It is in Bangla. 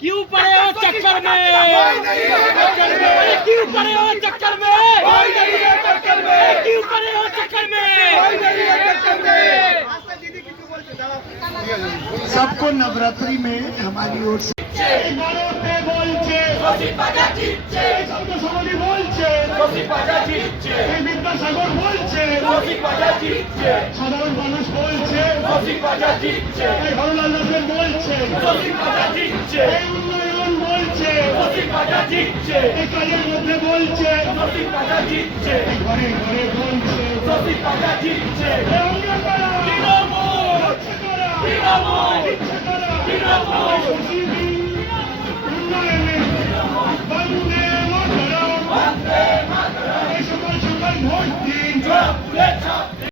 क्यों पड़े हो चक्कर में? क्यों पड़े हो चक्कर में? क्यों पड़े हो चक्कर में? सबको नवरात्रि में हमारी ओर से বিদ্যাসাগর বলছে, সাধারণ মানুষ বলছে, হরলাল দাস বলছে, উন্নয়ন বলছে, এই কাজের মধ্যে বলছে, ঘরে ঘরে বলছে, তৃণমূল